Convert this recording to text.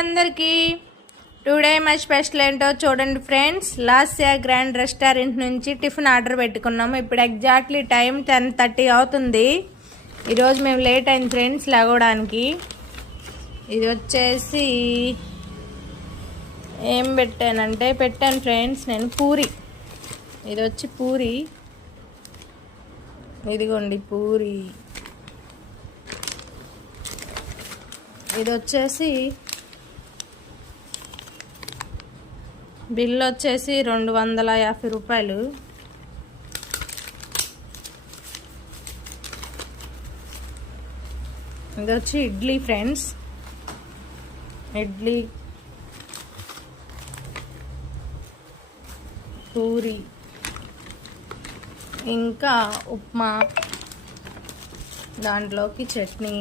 అందరికీ today my special ఏంటో చూడండి ఫ్రెండ్స్. లాస్యా గ్రాండ్ రెస్టారెంట్ నుంచి టిఫిన్ ఆర్డర్ పెట్టుకున్నాము. ఇప్పుడు ఎగ్జాక్ట్లీ టైం 10:30 అవుతుంది. ఈరోజు మేము లేట్ అయింది ఫ్రెండ్స్ లేవడానికి. ఇది వచ్చేసి ఏం పెట్టాను ఫ్రెండ్స్ నేను పూరి. ఇది వచ్చి పూరి, ఇదిగోండి పూరి. ఇది వచ్చేసి బిల్ వచ్చేసి 250 రూపాయలు. ఇది వచ్చి ఇడ్లీ ఫ్రెండ్స్, ఇడ్లీ, పూరి, ఇంకా ఉప్మా, దాంట్లోకి చట్నీ.